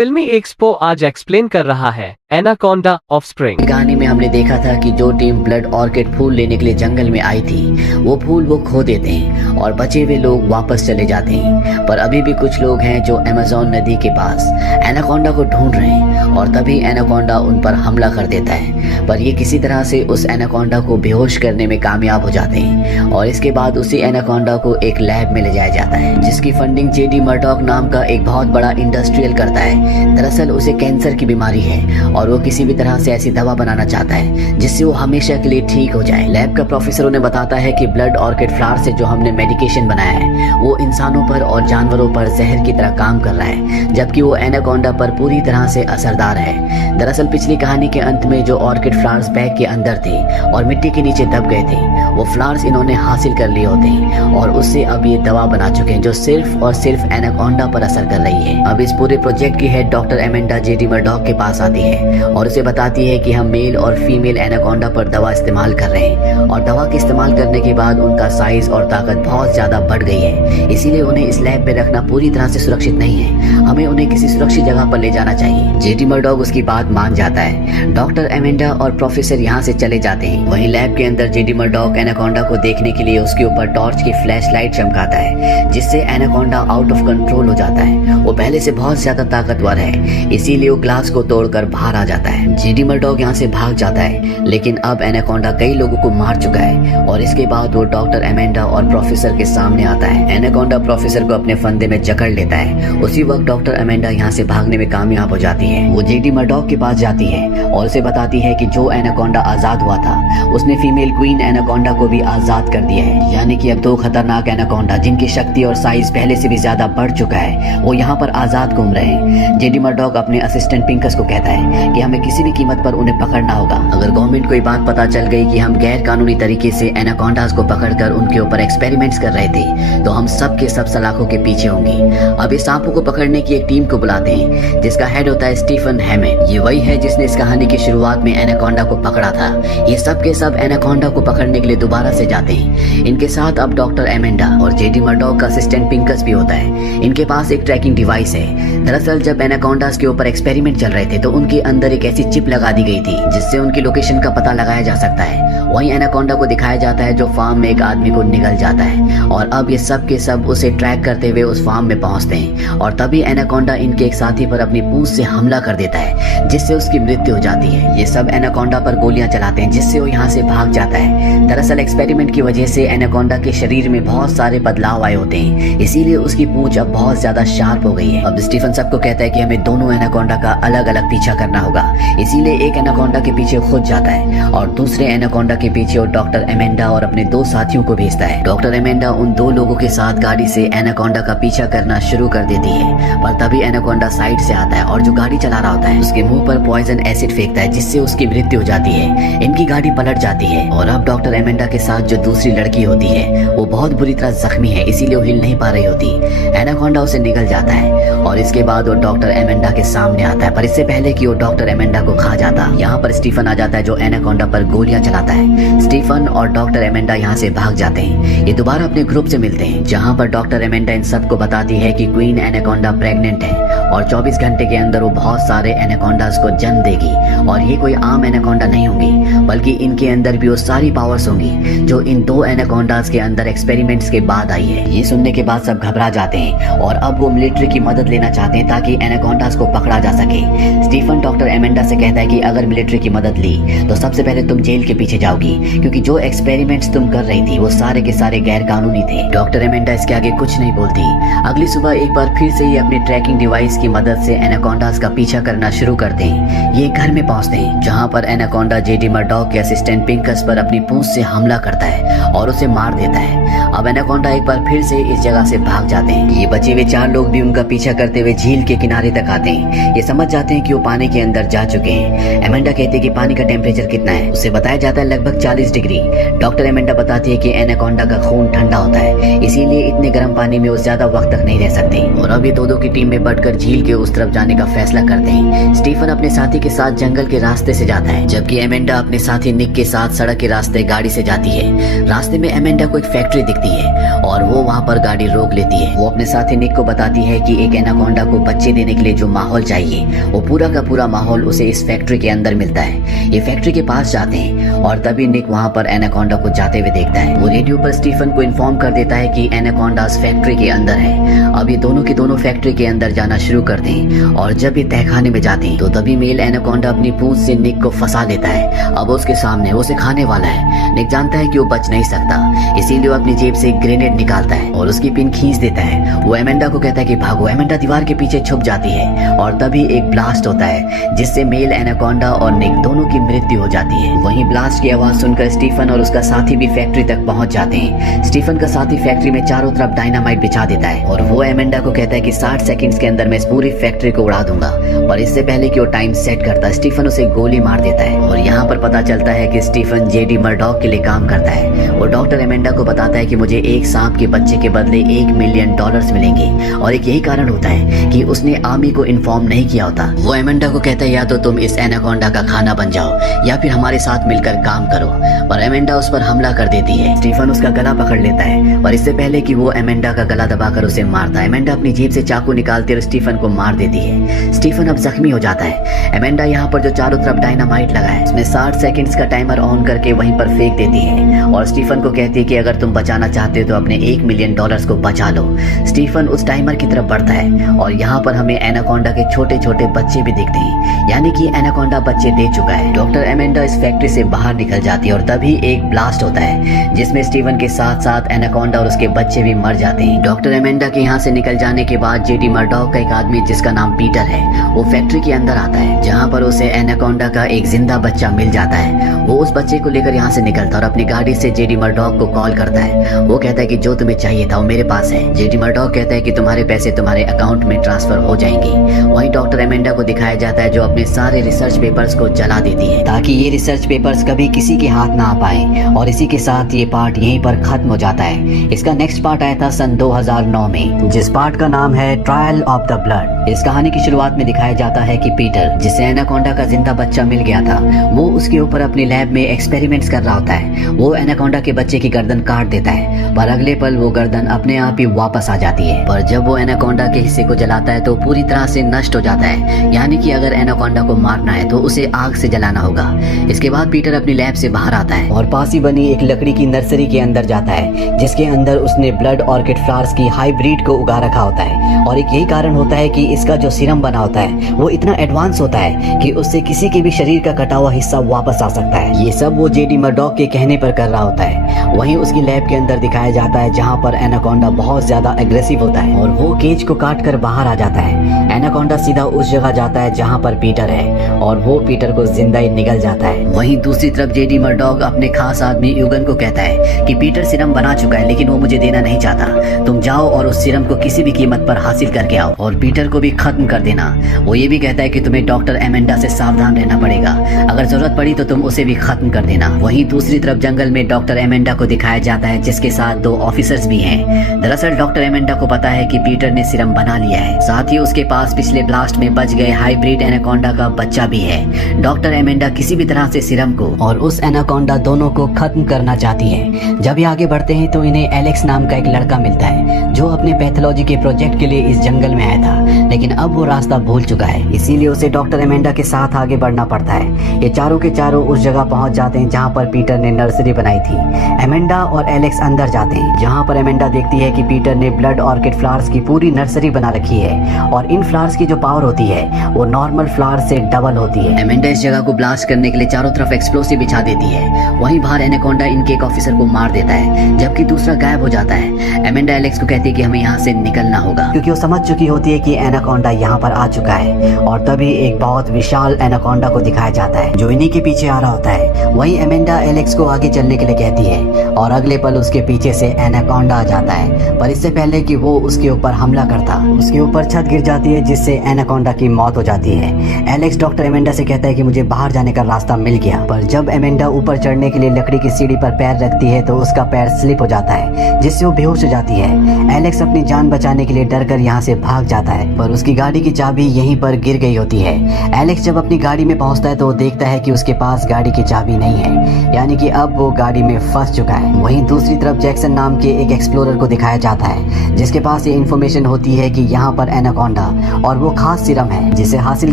फिल्मी एक्सपो आज एक्सप्लेन कर रहा है एनाकोंडा ऑफस्प्रिंग। कहानी में हमने देखा था कि जो टीम ब्लड ऑर्किड फूल लेने के लिए जंगल में आई थी वो फूल वो खो देते हैं और बचे हुए लोग वापस चले जाते हैं। पर अभी भी कुछ लोग हैं जो अमेज़न नदी के पास एनाकोंडा को ढूंढ रहे हैं और तभी एनाकोंडा उन पर हमला कर देता है। पर ये किसी तरह से उस एनाकोंडा को बेहोश करने में कामयाब हो जाते हैं और इसके बाद उसी एनाकोंडा को एक लैब में ले जाया जाता है जिसकी फंडिंग जेडी मर्डॉक नाम का एक बहुत बड़ा इंडस्ट्रियल करता है। दरअसल उसे कैंसर की बीमारी है और वो किसी भी तरह से ऐसी दवा बनाना चाहता है जिससे वो हमेशा के लिए ठीक हो जाए। लैब का प्रोफेसर उन्हें बताता है कि ब्लड ऑर्किड फ्लावर से जो हमने मेडिकेशन बनाया है वो इंसानों पर और जानवरों पर जहर की तरह काम कर रहा है, जबकि वो एनाकोंडा पर पूरी तरह से असरदार है। दरअसल पिछली कहानी के अंत में जो ऑर्किड फ्लावर्स बैग के अंदर थे और मिट्टी के नीचे दब गए थे वो फ्लावर्स इन्होंने हासिल कर लिए होते हैं और उससे अब ये दवा बना चुके हैं जो सिर्फ और सिर्फ एनाकोंडा पर असर कर रही है। अब इस पूरे प्रोजेक्ट की head doctor Amanda JD Murdoch के पास आती है और उसे बताती है कि हम मेल और फीमेल एनाकोंडा पर दवा इस्तेमाल कर रहे हैं और दवा के इस्तेमाल करने के बाद उनका साइज और ताकत बहुत ज्यादा बढ़ गई है, इसीलिए उन्हें इस लैब में रखना पूरी तरह से सुरक्षित नहीं है। हमें उन्हें किसी सुरक्षित जगह पर ले जाना चाहिए। जेडी मर्डॉक उसकी बात मान जाता है। डॉक्टर एमेंडा और प्रोफेसर यहाँ से चले जाते हैं। वहीं लैब के अंदर जेडी मर्डॉक एनाकोंडा को देखने के लिए उसके ऊपर टॉर्च की फ्लैश लाइट चमकाता है जिससे एनाकोंडा आउट ऑफ कंट्रोल हो जाता है। वो पहले से बहुत ज्यादा ताकतवर है, इसीलिए वो ग्लास को तोड़कर बाहर आ जाता है। जेडी मर्डॉक यहाँ से भाग जाता है, लेकिन अब एनाकोंडा कई लोगों को मार चुका है और इसके बाद वो डॉक्टर एमेंडा और प्रोफेसर के सामने आता है। एनाकोंडा प्रोफेसर को अपने फंदे में जकड़ लेता है। उसी वक्त डॉक्टर एमेंडा यहाँ से भागने में कामयाब हो जाती है। वो जेडी मर्डॉक के पास जाती है और उसे बताती है कि जो एनाकोंडा आजाद हुआ था उसने फीमेल क्वीन एनाकोंडा को भी आजाद कर दिया है, यानी कि अब दो खतरनाक एनाकोंडा जिनकी शक्ति और साइज पहले से भी ज्यादा बढ़ चुका है वो यहाँ पर आजाद घूम रहे हैं। जेडी मर्डॉक अपने असिस्टेंट पिंकस को कहता है कि हमें किसी भी कीमत पर उन्हें पकड़ना होगा। अगर गवर्नमेंट को ये बात पता चल गई कि हम गैर कानूनी तरीके से एनाकोंडास को पकड़कर उनके ऊपर एक्सपेरिमेंट्स कर रहे थे तो हम सब के सब सलाखों के पीछे होंगे। अब इस सांपों को पकड़ने की एक टीम को बुलाते हैं जिसका हेड होता है स्टीफन हैमेंड। ये वही है जिसने इस कहानी की शुरुआत में एनाकोंडा को पकड़ा था। ये सब के सब एनाकोंडा को पकड़ने के लिए दोबारा से जाते हैं। इनके साथ अब डॉक्टर एमेंडा और जेडी मर्डॉक का असिस्टेंट पिंकस भी होता है। इनके पास एक ट्रैकिंग डिवाइस है। दरअसल जब एनाकोंडास के ऊपर एक्सपेरिमेंट चल रहे थे तो उनके अंदर एक ऐसी चिप लगा दी गई थी जिससे उनकी लोकेशन का पता लगाया जा सकता है। वहीं एनाकोंडा को दिखाया जाता है जो फार्म में एक आदमी को निगल जाता है और अब ये सब के सब उसे ट्रैक करते हुए उस फार्म में पहुंचते हैं और तभी एनाकोंडा इनके एक साथी पर अपनी पूंछ से हमला कर देता है जिससे उसकी मृत्यु हो जाती है। ये सब एनाकोंडा पर गोलियां चलाते हैं जिससे वो यहाँ से भाग जाता है। दरअसल एक्सपेरिमेंट की वजह से एनाकोंडा के शरीर में बहुत सारे बदलाव आए होते हैं, इसीलिए उसकी पूंछ अब बहुत ज्यादा शार्प हो गई है। अब स्टीफन सबको कहता है कि हमें दोनों एनाकोंडा का अलग अलग पीछा करना होगा, इसीलिए एक एनाकोंडा के पीछे खुद जाता है और दूसरे एनाकोंडा के पीछे वो डॉक्टर एमेंडा और अपने दो साथियों को भेजता है। डॉक्टर एमेंडा उन दो लोगों के साथ गाड़ी से एनाकोंडा का पीछा करना शुरू कर देती है, पर तभी एनाकोंडा साइड से आता है और जो गाड़ी चला रहा होता है उसके मुंह पर पॉइजन एसिड फेंकता है जिससे उसकी मृत्यु हो जाती है। इनकी गाड़ी पलट जाती है और अब डॉक्टर एमेंडा के साथ जो दूसरी लड़की होती है वो बहुत बुरी तरह जख्मी है, इसीलिए वो हिल नहीं पा रही होती। एनाकोंडा उसे निगल जाता है और इसके बाद वो डॉक्टर एमेंडा के सामने आता है, पर इससे पहले कि वो डॉक्टर एमेंडा को खा जाता यहाँ पर स्टीफन आ जाता है जो एनाकोंडा पर गोलियां चलाता है। स्टीफन और डॉक्टर एमेंडा यहाँ से भाग जाते हैं। ये दोबारा अपने ग्रुप से मिलते हैं जहाँ पर डॉक्टर एमेंडा इन सबको बताती है कि क्वीन एनाकोंडा प्रेग्नेंट है और 24 घंटे के अंदर वो बहुत सारे एनाकोंडास को जन्म देगी और ये कोई आम एनाकोंडा नहीं होंगी बल्कि इनके अंदर भी वो सारी पावर्स होंगी जो इन दो एनाकोंडास के अंदर एक्सपेरिमेंट्स के बाद आई है। ये सुनने के बाद सब घबरा जाते हैं और अब वो मिलिट्री की मदद लेना चाहते हैं ताकि एनाकोंडास को पकड़ा जा सके। स्टीफन डॉक्टर एमेंडा से कहता है कि अगर मिलिट्री की मदद ली तो सबसे पहले तुम जेल के पीछे जाओगी क्योंकि जो एक्सपेरिमेंट्स तुम कर रही थी वो सारे के सारे गैर कानूनी थे। डॉक्टर एमेंडा इसके आगे कुछ नहीं बोलती। अगली सुबह एक बार फिर से ये अपनी ट्रैकिंग डिवाइस की मदद से एनाकोंडास का पीछा करना शुरू करते हैं। ये घर में पहुंचते हैं जहां पर एनाकोंडा जेडी मर्डॉक के असिस्टेंट पिंकस पर अपनी पूंछ से हमला करता है और उसे मार देता है। अब एनाकोंडा एक बार फिर से इस जगह से भाग जाते हैं। ये बचे हुए 4 लोग भी उनका पीछा करते हुए झील के किनारे तक आते हैं। ये समझ जाते हैं कि वो पानी के अंदर जा चुके हैं। एमेंडा कहती है कि पानी का टेम्परेचर कितना है, उसे बताया जाता है लगभग 40 डिग्री। डॉक्टर एमेंडा बताती है कि एनाकोंडा का खून ठंडा होता है, इसीलिए इतने गर्म पानी में वो ज्यादा वक्त तक नहीं रह सकते और अब ये दो की टीम में बढ़कर झील के उस तरफ जाने का फैसला करते हैं। स्टीफन अपने साथी के साथ जंगल के रास्ते से जाता है, जबकि एमेंडा अपने साथी निक के साथ सड़क के रास्ते गाड़ी से जाती है। रास्ते में एमेंडा को एक फैक्ट्री दिखती है और वो वहाँ पर गाड़ी रोक लेती है। वो अपने साथी निक को बताती है कि एक एनाकोंडा को बच्चे देने के लिए जो माहौल चाहिए वो पूरा का पूरा माहौल उसे इस फैक्ट्री के अंदर मिलता है। ये फैक्ट्री के पास जाते हैं और तभी निक वहाँ पर एनाकोंडा को जाते हुए देखता है। वो रेडियो पर स्टीफन को इन्फॉर्म कर देता है कि एनाकोंडास फैक्ट्री के अंदर है। अब ये दोनों की दोनों फैक्ट्री के अंदर जाना शुरू करते हैं और जब ये तहखाने में जाते हैं तो तभी मेल एनाकोंडा अपनी पूंछ से निक को फंसा लेता है। अब उसके सामने वो उसे खाने वाला है। निक जानता है कि वो बच नहीं सकता, इसीलिए वो अपनी जेब से एक ग्रेनेड निकालता है और उसकी पिन खींच देता है। वो एमेंडा को कहता है कि भागो। एमेंडा दीवार के पीछे छुप जाती है और तभी एक ब्लास्ट होता है जिससे मेल एनाकोंडा और निक दोनों की मृत्यु हो जाती है। वहीं ब्लास्ट की आवाज सुनकर स्टीफन और उसका साथी भी फैक्ट्री तक पहुंच जाते हैं। स्टीफन का साथी फैक्ट्री में चारों तरफ डायनामाइट बिछा देता है और वो एमेंडा को कहता है कि 60 सेकंड्स के अंदर मैं इस पूरी फैक्ट्री को उड़ा दूंगा। पर इससे पहले कि वो टाइम सेट करता, स्टीफन उसे गोली मार देता है और यहाँ पर पता चलता है कि स्टीफन जेडी मर्डॉक के लिए काम करता है। वो डॉक्टर एमेंडा को बताता है कि मुझे एक सांप के बच्चे के बदले $1 मिलियन मिलेंगे और एक यही कारण होता है कि उसने आर्मी को इन्फॉर्म नहीं किया होता। वो एमेंडा को कहता है या तो तुम इस एनाकोंडा का खाना बन जाओ या फिर हमारे साथ मिलकर काम करो, पर एमेंडा उस पर हमला कर देती है। स्टीफन उसका गला पकड़ लेता है पर इससे पहले कि वो एमेंडा का गला दबाकर उसे मारता है, एमेंडा अपनी जेब से चाकू निकालती और स्टीफन को मार देती है। स्टीफन अब जख्मी हो जाता है। एमेंडा यहाँ पर जो चारों तरफ डायनामाइट लगा है उसमें 60 सेकंड्स का टाइमर ऑन करके वहीं पर फेंक देती है और स्टीफन को कहती है कि अगर तुम बचाना चाहते हो तो अपने $1 मिलियन को बचा लो। स्टीफन उस टाइमर की तरफ बढ़ता है और यहाँ पर हमें एनाकोंडा के छोटे छोटे बच्चे भी दिखते हैं, यानी कि एनाकोंडा बच्चे दे चुका है। डॉक्टर एमेंडा इस फैक्ट्री से बाहर निकल जाती है और तभी एक ब्लास्ट होता है जिसमें स्टीफन के साथ साथ एनाकोंडा और उसके बच्चे भी मर जाते हैं। डॉक्टर एमेंडा के यहाँ से निकल जाने के बाद जेडी मर्डॉक का एक आदमी जिसका नाम पीटर है वो फैक्ट्री के अंदर आता है, जहाँ पर उसे एनाकोंडा का एक जिंदा बच्चा मिल जाता है। वो उस बच्चे को लेकर यहाँ से निकलता है और अपनी गाड़ी से जेडी मर्डॉक को कॉल करता है। वो कहता है कि जो तुम्हें चाहिए था वो मेरे पास है। जेडी मर्डॉक कहता है कि तुम्हारे पैसे तुम्हारे अकाउंट में ट्रांसफर हो जाएंगे। वहीं डॉक्टर एमेंडा को दिखाया जाता है जो अपने सारे रिसर्च पेपर्स को जला देती है ताकि ये रिसर्च पेपर्स कभी किसी के हाथ ना आ पाए और इसी के साथ ये पार्ट यहीं पर खत्म हो जाता है। इसका नेक्स्ट पार्ट आया था सन 2009 में जिस पार्ट का नाम है ट्रायल ऑफ द ब्लड। इस कहानी की शुरुआत में दिखाया जाता है कि पीटर जिसे एनाकोंडा का जिंदा बच्चा मिल गया था वो उसके ऊपर अपनी लैब में एक्सपेरिमेंट्स कर रहा होता है। वो एनाकोंडा के बच्चे की गर्दन काट देता है पर अगले पल वो गर्दन अपने आप ही वापस आ जाती है। पर जब वो एनाकोंडा के हिस्से को जलाता है तो पूरी तरह से नष्ट हो जाता है, यानी कि अगर एनाकोंडा को मारना है तो उसे आग से जलाना होगा। इसके बाद पीटर अपनी लैब से बाहर आता है और पास ही बनी एक लकड़ी की नर्सरी के अंदर जाता है जिसके अंदर उसने ब्लड ऑर्किड फ्लावर्स की हाइब्रिड को उगा रखा होता है और एक यही कारण होता है कि इसका जो सीरम बना होता है वो इतना एडवांस होता है कि उससे किसी के भी शरीर का कटा हुआ हिस्सा वापस आ सकता है। ये सब वो जेडी मर्डॉक के कहने पर कर रहा होता है। वहीं उसकी लैब के अंदर दिखाया जाता है जहाँ पर एनाकोंडा बहुत ज्यादा एग्रेसिव होता है और वो केज को काट कर बाहर आ जाता है। एनाकोंडा सीधा उस जगह जाता है जहाँ पर पीटर है और वो पीटर को जिंदा ही निगल जाता है। वहीं दूसरी तरफ जेडी मर्डॉक अपने खास आदमी यूगन को कहता है कि पीटर सीरम बना चुका है लेकिन वो मुझे देना नहीं चाहता, तुम जाओ और उस सीरम को किसी भी कीमत पर हासिल करके आओ और पीटर को भी खत्म कर देना। वो ये भी कहता है कि तुम्हें डॉक्टर एमेंडा से सावधान रहना पड़ेगा, अगर जरूरत पड़ी तो तुम उसे भी खत्म कर देना। वहीं दूसरी तरफ जंगल में डॉक्टर एमेंडा को दिखाया जाता है जिसके साथ 2 ऑफिसर्स भी हैं। दरअसल डॉक्टर एमेंडा को पता है कि पीटर ने सीरम बना लिया है, साथ ही उसके पास पिछले ब्लास्ट में बच गए हाइब्रिड एनाकोंडा का बच्चा भी है। डॉक्टर एमेंडा किसी भी तरह से सीरम को और उस एनाकोंडा दोनों को खत्म करना चाहती है। जब ये आगे बढ़ते हैं तो इन्हें एलेक्स नाम का एक लड़का मिलता है जो अपने पैथोलॉजी के प्रोजेक्ट के लिए इस जंगल में आया था, लेकिन अब वो रास्ता भूल चुका है, इसीलिए उसे डॉक्टर एमेंडा के साथ आगे बढ़ना पड़ता है। ये चारों के चारों उस जगह पहुंच जाते हैं जहां पर पीटर ने नर्सरी बनाई थी। एमेंडा और एलेक्स अंदर जाते हैं जहां पर एमेंडा देखती है कि पीटर ने ब्लड ऑर्किड फ्लावर्स की पूरी नर्सरी बना रखी है और इन फ्लावर्स की जो पावर होती है वो नॉर्मल फ्लावर्स से डबल होती है। एमेंडा इस जगह को ब्लास्ट करने के लिए चारों तरफ एक्सप्लोसिव बिछा देती है। वहीं बाहर एनाकोंडा इनके एक ऑफिसर को मार देता है जबकि दूसरा गायब हो जाता है। एमेंडा एलेक्स को कहती है कि हमें यहाँ से निकलना होगा क्योंकि वो समझ चुकी होती है कि एनाकोंडा यहाँ पर आ चुका है और तभी एक बहुत विशाल एनाकोंडा को दिखाया जाता है जो इन्हीं के पीछे आ रहा होता जाता है। वहीं एमेंडा एलेक्स को आगे चलने के लिए कहती है और अगले पल उसके पीछे से एनाकोंडा आ जाता है। पर इससे पहले कि वो उसके ऊपर हमला करता, उसके ऊपर छत गिर जाती है जिससे एनाकोंडा की मौत हो जाती है। एलेक्स डॉक्टर एमेंडा से कहता है कि मुझे बाहर जाने का रास्ता मिल गया। पर जब एमेंडा ऊपर चढ़ने के लिए लकड़ी की सीढ़ी पर पैर रखती है तो उसका पैर स्लिप हो जाता है जिससे वो बेहोश हो जाती है। एलेक्स अपनी जान बचाने के लिए डरकर यहाँ से भाग जाता है, पर उसकी गाड़ी की चाबी यहीं पर गिर गई होती है। एलेक्स जब अपनी गाड़ी में पहुंचता है तो वो देखता है कि उसके पास गाड़ी की चाबी नहीं है, यानी कि अब वो गाड़ी में फंस चुका है। वहीं दूसरी तरफ जैक्सन नाम के एक एक्सप्लोरर को दिखाया जाता है जिसके पास ये इन्फॉर्मेशन होती है कि यहाँ पर एनाकोंडा और वो खास सीरम है जिसे हासिल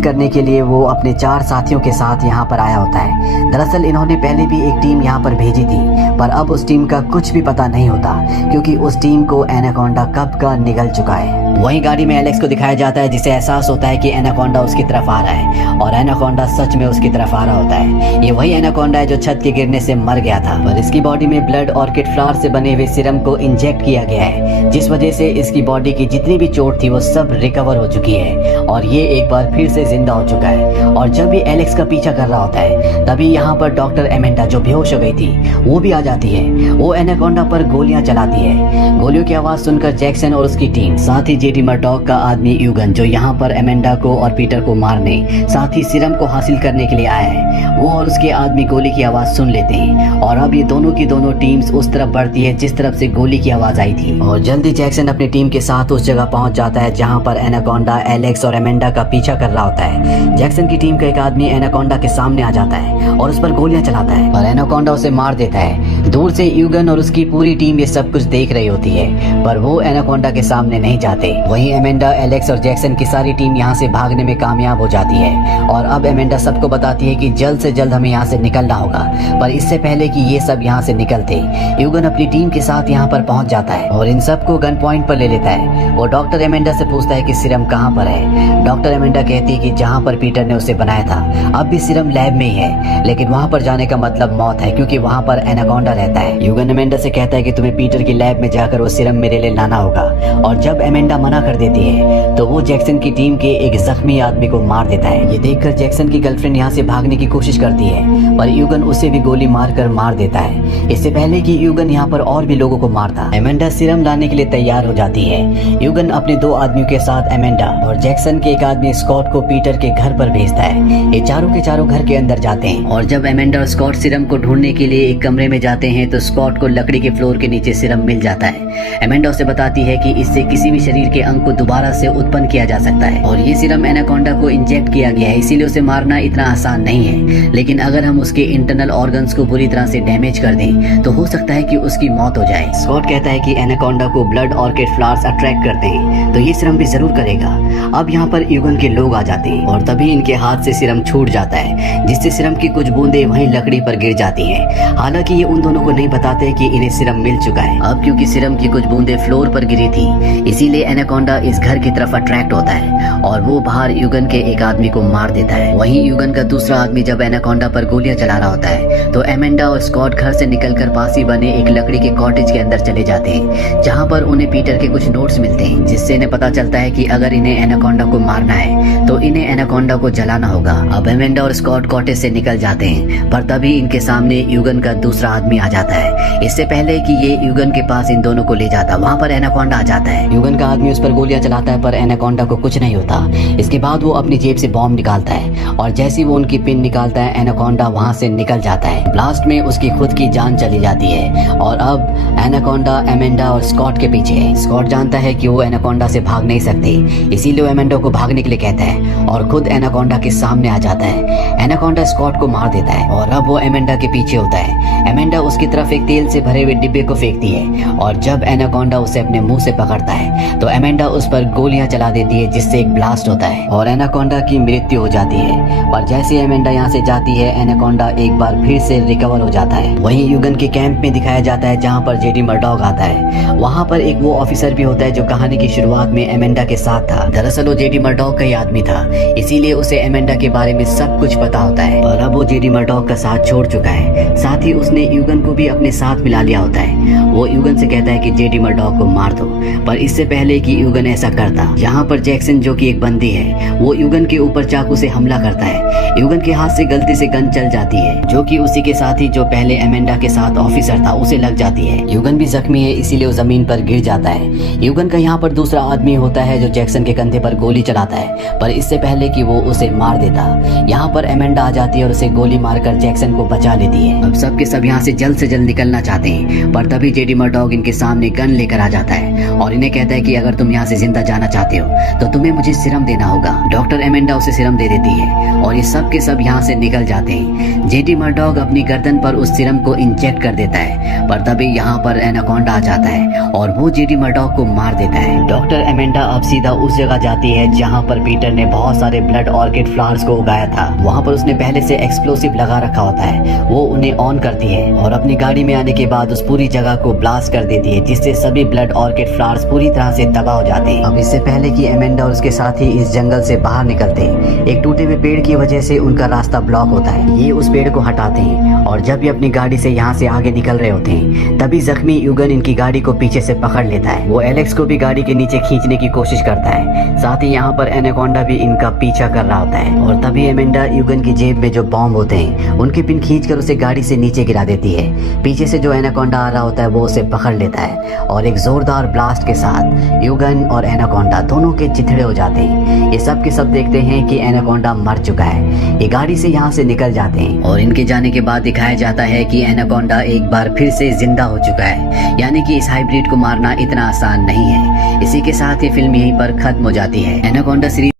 करने के लिए वो अपने 4 साथियों के साथ यहाँ पर आया होता है। दरअसल इन्होंने पहले भी एक टीम यहाँ पर भेजी थी, पर अब उस टीम का कुछ भी पता नहीं होता क्योंकि उस टीम को एनाकोंडा कब का निगल चुका है। वहीं गाड़ी में एलेक्स को दिखाया जाता है जिसे एहसास होता है कि एनाकोंडा उसकी तरफ आ रहा है और एनाकोंडा सच में उसकी तरफ आ रहा होता है। ये वही एनाकोंडा है जो छत के गिरने से मर गया था, पर इसकी बॉडी में ब्लड ऑर्किड फ्लावर से बने हुए सीरम को इंजेक्ट किया गया है जिस वजह से इसकी बॉडी की जितनी भी चोट थी वो सब रिकवर हो चुकी है और ये एक बार फिर से जिंदा हो चुका है। और जब भी एलेक्स का पीछा कर रहा होता है तभी यहाँ पर डॉक्टर एमेंडा जो बेहोश हो गई थी वो भी आ जाती है। वो एनाकोंडा पर गोलियां चलाती है। गोलियों की आवाज सुनकर जैक्सन और उसकी टीम, साथ ही जेडी मर्डॉक का आदमी यूगन जो यहाँ पर एमेंडा को और पीटर को मारने साथ ही सीरम को हासिल करने के लिए आया है, वो और उसके आदमी गोली की आवाज सुन लेते हैं और अब ये दोनों की दोनों टीम्स उस तरफ बढ़ती है जिस तरफ से गोली की आवाज आई थी। और जल्दी जैक्सन अपनी टीम के साथ उस जगह पहुंच जाता है जहाँ पर एनाकोंडा एलेक्स और एमेंडा का पीछा कर रहा होता है। जैक्सन की टीम का एक आदमी एनाकोंडा के सामने आ जाता है और उस पर गोलियां चलाता है और एनाकोंडा उसे मार देता है। दूर से यूगन और उसकी पूरी टीम ये सब कुछ देख रही होती है, पर वो एनाकोंडा के सामने नहीं जाते। वहीं एमेंडा, एलेक्स और जैक्सन की सारी टीम यहाँ से भागने में कामयाब हो जाती है और अब एमेंडा सबको बताती है कि जल्द से जल्द हमें यहाँ से निकलना होगा। पर इससे पहले कि ये सब यहाँ से निकलते, यूगन अपनी टीम के साथ यहाँ पर पहुंच जाता है और इन सबको गन पॉइंट पर ले लेता है। वो डॉक्टर एमेंडा से पूछता है कि सीरम कहाँ पर है। डॉक्टर एमेंडा कहती है कि जहाँ पर पीटर ने उसे बनाया था अब भी सीरम लैब में ही है, लेकिन वहाँ पर जाने का मतलब मौत है क्योंकि वहाँ पर एनाकोंडा रहता है। यूगन एमेंडा से कहता है कि तुम्हें पीटर की लैब में जाकर वो सीरम मेरे लिए लाना होगा और जब एमेंडा मना कर देती है तो वो जैक्सन की टीम के एक जख्मी आदमी को मार देता है। ये देखकर जैक्सन की गर्लफ्रेंड यहाँ से भागने की कोशिश करती है पर यूगन उसे भी गोली मारकर मार देता है। इससे पहले कि यूगन यहाँ पर और भी लोगों को मारता, एमेंडा सीरम लाने के लिए तैयार हो जाती है। यूगन अपने 2 आदमियों के साथ एमेंडा और जैक्सन के एक आदमी स्कॉट को पीटर के घर पर भेजता है। ये चारों के चारों घर के अंदर जाते हैं और जब एमेंडा और स्कॉट सीरम को ढूंढने के लिए एक कमरे में जाते हैं तो स्कॉट को लकड़ी के फ्लोर के नीचे सीरम मिल जाता है। एमेंडा उसे बताती है कि इससे किसी भी शरीर के अंग को दोबारा से उत्पन्न किया जा सकता है और ये सीरम एनाकोंडा को इंजेक्ट किया गया है, इसीलिए उसे मारना इतना आसान नहीं है। लेकिन अगर हम उसके इंटरनल ऑर्गन्स को बुरी तरह से डैमेज कर दें तो हो सकता है कि उसकी मौत हो जाए। स्कॉट कहता है कि एनाकोंडा को ब्लड ऑर्किड फ्लावर्स अट्रैक्ट करते हैं तो ये सीरम भी जरूर करेगा। अब यहाँ पर यूगन के लोग आ जाते हैं और तभी इनके हाथ से सीरम छूट जाता है जिससे सीरम की कुछ बूंदें वहीं लकड़ी पर गिर जाती हैं। हालांकि ये उन दोनों को नहीं बताते कि इन्हें सीरम मिल चुका है। अब क्योंकि सीरम की कुछ बूंदें फ्लोर पर गिरी थी इसीलिए एनाकोंडा इस घर की तरफ अट्रैक्ट होता है और वो बाहर यूगन के एक आदमी को मार देता है। वहीं यूगन का दूसरा आदमी जब एनाकोंडा पर गोलियां चला रहा होता है तो एमेंडा और स्कॉट घर से निकलकर पास ही बने एक लकड़ी के कॉटेज के अंदर चले जाते हैं जहाँ पर उन्हें पीटर के कुछ नोट्स मिलते हैं जिससे इन्हें पता चलता है कि अगर इन्हें एनाकोंडा को मारना है तो इन्हें एनाकोंडा को जलाना होगा। अब एमेंडा और स्कॉट कॉटेज से निकल जाते हैं पर तभी इनके सामने यूगन का दूसरा आदमी आ जाता है। इससे पहले कि ये यूगन के पास इन दोनों को ले जाता वहाँ पर एनाकोंडा आ जाता है। यूगन का आदमी उस पर गोलियां चलाता है पर एनाकोंडा को कुछ नहीं होता। इसके बाद वो अपनी जेब से बॉम्ब निकालता है और जैसे वो उनकी पिन निकालता है एनाकोंडा वहाँ से निकल जाता है। ब्लास्ट में उसकी खुद की जान चली जाती है और अब एनाकोंडा एमेंडा और स्कॉट के पीछे है। स्कॉट जानता है कि वो एनाकोंडा से भाग नहीं सकते इसीलिए वो एमेंडा को भागने के लिए कहता है और खुद एनाकोंडा के सामने आ जाता है। एनाकोंडा स्कॉट को मार देता है और अब वो एमेंडा के पीछे होता है। एमेंडा उसकी तरफ एक तेल से भरे हुए डिब्बे को फेंकती है और जब एनाकोंडा उसे अपने मुंह से पकड़ता है तो एमेंडा उस पर गोलियां चला देती है जिससे एक ब्लास्ट होता है और एनाकोंडा की मृत्यु हो जाती है। पर जैसे एमेंडा यहाँ से जाती है एनाकोंडा एक बार फिर से रिकवर हो जाता है। वहीं यूगन के कैंप में दिखाया जाता है जहाँ पर जेडी मर्डॉक आता है। वहाँ पर एक वो ऑफिसर भी होता है जो कहानी की शुरुआत में एमेंडा के साथ था। दरअसल वो जेडी मर्डॉक का ही आदमी था इसीलिए उसे एमेंडा के बारे में सब कुछ पता होता है और अब वो जेडी मर्डॉक का साथ छोड़ चुका है। साथ ही उसने यूगन यूगन को भी अपने साथ मिला लिया होता है। वो यूगन से कहता है कि जेडी मर्डॉक को मार दो, पर इससे पहले कि यूगन ऐसा करता, यहाँ पर जैक्सन जो कि एक बंदी है, वो यूगन के ऊपर चाकू से हमला करता है। यूगन के हाथ से गलती से गन चल जाती है, जो कि उसी के साथ ही जो पहले एमेंडा के साथ ऑफिसर था उसे लग जाती है। यूगन भी जख्मी है, इसीलिए वो जमीन पर गिर जाता है। यूगन का यहाँ पर दूसरा आदमी होता है जो जैक्सन के कंधे पर गोली चलाता है, पर इससे पहले कि वो उसे मार देता, यहाँ पर एमेंडा आ जाती है और उसे गोली मारकर जैक्सन को बचा लेती है। अब सबके सब यहाँ से जल्द निकलना चाहते हैं, पर तभी जेडी मर्डॉक इनके सामने गन लेकर आ जाता है और इन्हें कहता है कि अगर तुम यहाँ से जिंदा जाना चाहते हो तो तुम्हें मुझे सिरम देना होगा। डॉक्टर एमेंडा उसे सिरम दे देती है और ये सब के सब यहाँ से निकल जाते हैं। जेडी मर्डॉक अपनी गर्दन पर उस सिरम को इंजेक्ट कर देता है, पर तभी यहाँ पर एनाकोंडा आ जाता है और वो जेडी मर्डॉक को मार देता है। डॉक्टर एमेंडा अब सीधा उस जगह जाती है जहाँ पर पीटर ने बहुत सारे ब्लड ऑर्किड फ्लावर्स को उगाया था। वहाँ पर उसने पहले से एक्सप्लोसिव लगा रखा होता है, वो उन्हें ऑन करती है और अपनी गाड़ी में आने के बाद उस पूरी जगह को ब्लास्ट कर देती है, जिससे सभी ब्लड ऑर्किड फ्लावर्स पूरी तरह से तबाह हो जाते हैं। अब इससे पहले कि एमेंडा और उसके साथी इस जंगल से बाहर निकलते हैं, एक टूटे हुए पेड़ की वजह से उनका रास्ता ब्लॉक होता है। ये उस पेड़ को हटाते हैं और जब ये अपनी गाड़ी से यहाँ से आगे निकल रहे होते हैं, तभी जख्मी यूगन इनकी गाड़ी को पीछे से पकड़ लेता है। वो एलेक्स को भी गाड़ी के नीचे खींचने की कोशिश करता है, साथ ही यहाँ पर एनाकोंडा भी इनका पीछा कर रहा होता है और तभी एमेंडा यूगन की जेब में जो बॉम्ब होते हैं उनके पिन खींचकर उसे गाड़ी से नीचे गिरा देती है। पीछे से जो एनाकोंडा आ रहा होता है वो उसे पकड़ लेता है और एक जोरदार ब्लास्ट के साथ यूगन और एनाकोंडा दोनों के चिथड़े हो जाते हैं। ये सब के सब देखते हैं कि एनाकोंडा मर चुका है। ये गाड़ी से यहाँ से निकल जाते हैं और इनके जाने के बाद दिखाया जाता है कि एनाकोंडा एक बार फिर से जिंदा हो चुका है, यानी कि इस हाइब्रिड को मारना इतना आसान नहीं है। इसी के साथ ये फिल्म यहीं पर खत्म हो जाती है। Anaconda series